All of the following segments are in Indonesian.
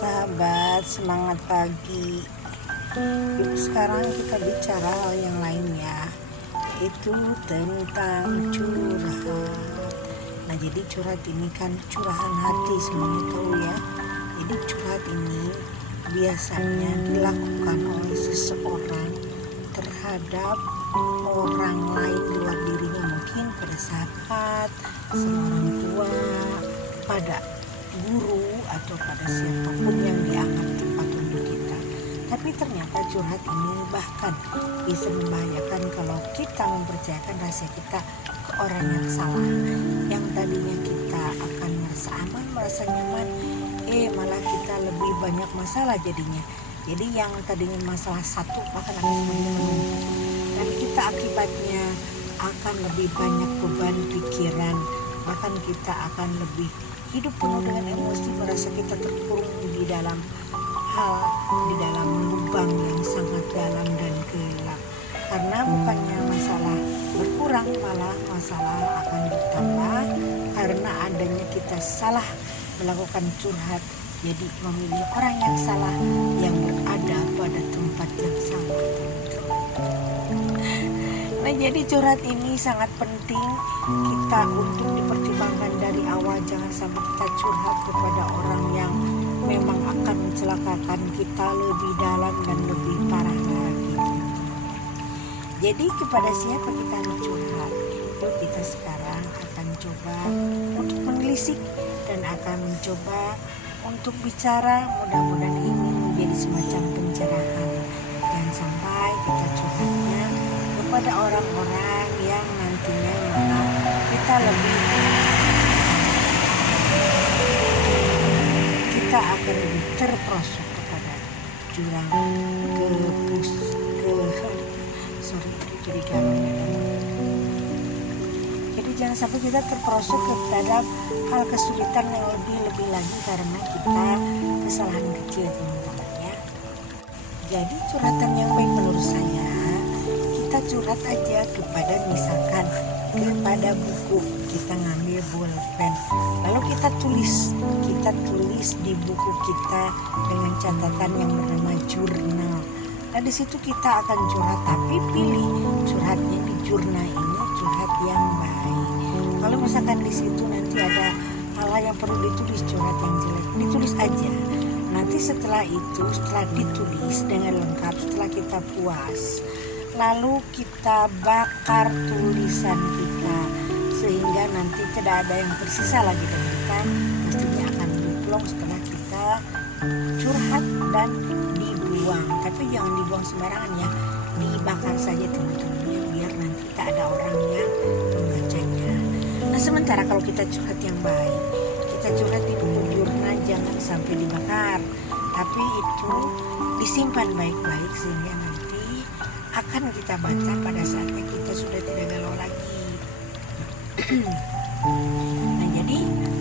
sahabat, semangat pagi. Yuk sekarang kita bicara hal yang lainnya, yaitu tentang curhat. Nah, jadi curhat ini kan curahan hati, semuanya tahu ya. Jadi curhat ini biasanya dilakukan oleh seseorang terhadap orang lain di luar dirinya, mungkin pada sahabat, seorang tua, pada guru, atau pada siapapun yang dianggap tempat untuk kita. Tapi ternyata curhat ini bahkan bisa membahayakan kalau kita mempercayakan rahasia kita ke orang yang salah. Yang tadinya kita akan merasa aman, merasa nyaman, malah kita lebih banyak masalah jadinya. Jadi yang tadinya masalah satu bahkan akan semakin menumpuk, dan kita akibatnya akan lebih banyak beban pikiran, bahkan kita akan lebih hidup penuh dengan emosi, merasa kita terkurung di dalam lubang yang sangat dalam dan gelap. Karena bukannya masalah berkurang, malah masalah akan bertambah karena adanya kita salah melakukan curhat. Jadi memilih orang yang salah, yang berada pada tempat yang salah. Nah, jadi curhat ini sangat penting kita untuk dipertimbangkan dari awal. Jangan sampai kita curhat kepada orang yang memang akan mencelakakan kita lebih dalam dan lebih parah lagi. Jadi kepada siapa kita harus curhat? Yuk kita sekarang akan coba untuk menelisik dan akan mencoba untuk bicara. Mudah-mudahan ini menjadi semacam pencerahan. Jangan sampai kita curhatnya kepada orang-orang yang nantinya malah kita akan lebih terperosok kepada jurang jadi jangan sampai kita terperosok kepada hal kesulitan yang lebih lagi karena kita kesalahan kecil, teman-teman ya. Jadi curhatan yang baik menurut saya, kita curhat aja kepada, misalkan kepada buku, kita ngambil bolpen, lalu kita tulis di buku kita dengan catatan yang bernama jurnal. Nah, di situ kita akan curhat, tapi pilih curhatnya di jurnal ini curhat yang baik. Kalau misalkan di situ nanti ada hal-hal yang perlu ditulis, curhat yang jelek, ditulis aja. Nanti setelah ditulis dengan lengkap, setelah kita puas, lalu kita bakar tulisan kita sehingga nanti tidak ada yang tersisa lagi, dan kita pastinya akan diplong setelah kita curhat dan dibuang. Tapi jangan dibuang sembarangan ya, dibakar saja teman-teman ya, biar nanti tak ada orang yang membacanya. Nah, sementara kalau kita curhat yang baik, kita curhat di buku jurnal, jangan sampai dibakar, tapi itu disimpan baik-baik sehingga nanti akan kita baca pada saatnya kita sudah tidak galau lagi. Nah, jadi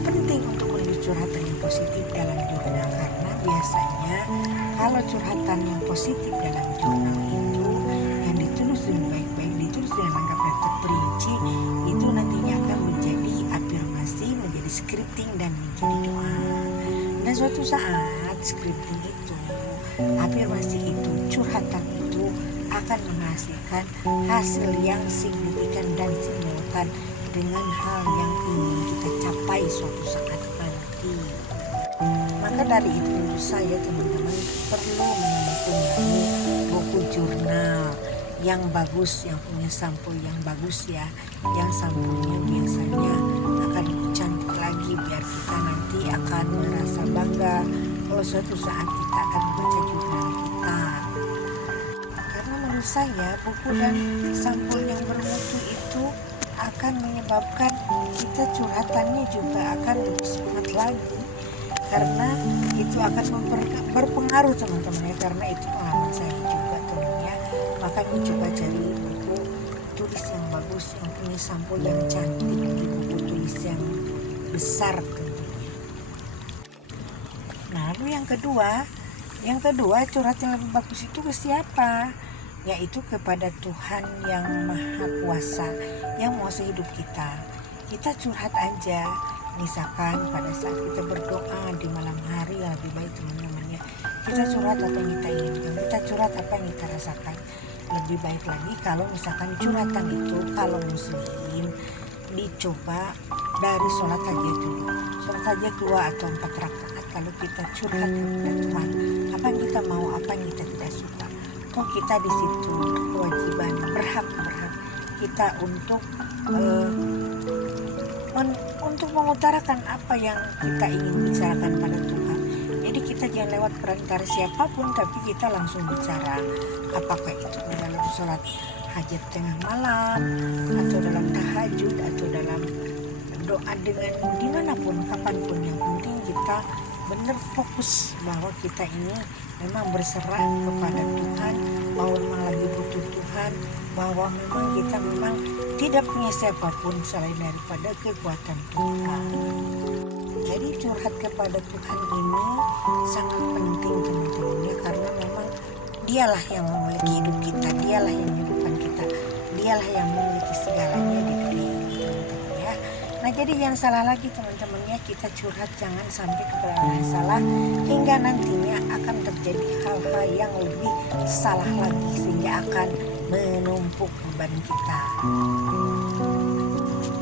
penting untuk menulis curhatan yang positif dalam jurnal, karena biasanya kalau curhatan yang positif dalam jurnal itu yang ditulis dengan baik-baik, ditulis dengan lengkap dan terperinci, itu nantinya akan menjadi afirmasi, menjadi scripting dan menjadi doa. Dan suatu saat scripting itu, afirmasi itu, curhatan itu akan menghasilkan hasil yang signifikan dan simultan dengan hal yang ingin kita capai suatu saat nanti. Maka dari itu menurut saya teman-teman perlu mempunyai buku jurnal yang bagus, yang punya sampul yang bagus ya, yang sampulnya biasanya akan cantik lagi, biar kita nanti akan merasa bangga kalau suatu saat kita akan membaca jurnal kita. Karena menurut saya buku dan sampul yang bermutu itu akan menyebabkan kita curhatannya juga akan lebih semangat lagi, karena itu akan berpengaruh teman-teman ya, karena itu pengalaman saya juga teman-teman. Makanya coba cari buku tulis yang bagus, yang punya sampul yang cantik, di buku tulis yang besar tentunya. Nah, lalu yang kedua curhat yang lebih bagus itu ke siapa? Yaitu kepada Tuhan yang Maha Kuasa yang mau sehidup kita. Kita curhat aja, Misalkan pada saat kita berdoa di malam hari yang lebih baik teman-teman ya, kita curhat apa yang kita inginkan, kita curhat apa yang kita rasakan. Lebih baik lagi kalau misalkan curhatan itu kalau muslim dicoba dari sholat tahajud dulu. Sholat tahajud 2 atau 4 rakaat kalau kita curhat kepada Tuhan apa yang kita mau, apa yang kita tidak suka. Oh, kita di situ kewajiban berhak kita untuk untuk mengutarakan apa yang kita ingin bicarakan pada Tuhan. Jadi kita jangan lewat perantara siapapun, tapi kita langsung bicara. Apakah itu dalam sholat hajat tengah malam, atau dalam tahajud, atau dalam doa dengan dimanapun, kapanpun. Yang penting kita benar fokus bahwa kita ini memang berserah kepada Tuhan, bahwa memang lagi butuh Tuhan, bahwa memang kita memang tidak punya siapapun selain daripada kekuatan Tuhan. Jadi curhat kepada Tuhan ini sangat penting teman-teman ya, karena memang dialah yang memiliki hidup kita, dialah yang menghidupkan kita, dialah yang memiliki segalanya di dunia ini teman-teman ya. Nah jadi jangan salah lagi teman-teman ya, kita curhat jangan sampai kepada orang yang salah, hingga nantinya akan terjadi hal-hal yang lebih salah lagi sehingga akan menumpuk beban kita.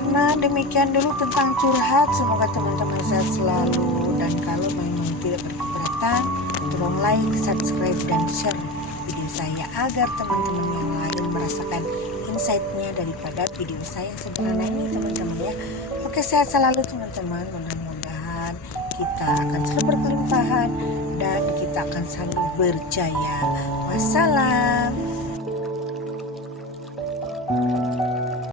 Nah demikian dulu tentang curhat, semoga teman-teman sehat selalu, dan kalau memang tidak berkeberatan tolong like, subscribe, dan share video saya agar teman-teman yang lain merasakan insight-nya daripada video saya sebenarnya ini teman-teman ya. Oke, sehat selalu teman-teman, mudah-mudahan kita akan selalu berkelimpahan dan kita akan selalu berjaya. Wassalam.